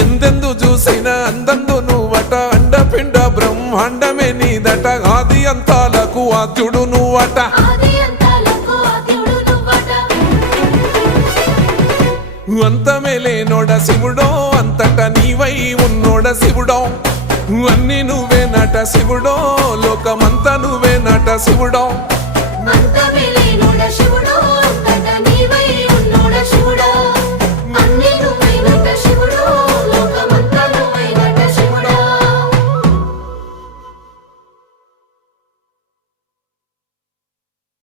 ఎందెందు చూసినా అందందు నువ్వట అండపిండ బ్రహ్మాండమే నీదట ఆది అంతాలకు ఆద్యుడు నువ్వట అంతమే లేనోడ శివుడో అంతట నీవై ఉన్నోడ శివుడో అన్ని నువ్వే నట శివుడో లోకమంతా నువ్వే నట శివుడో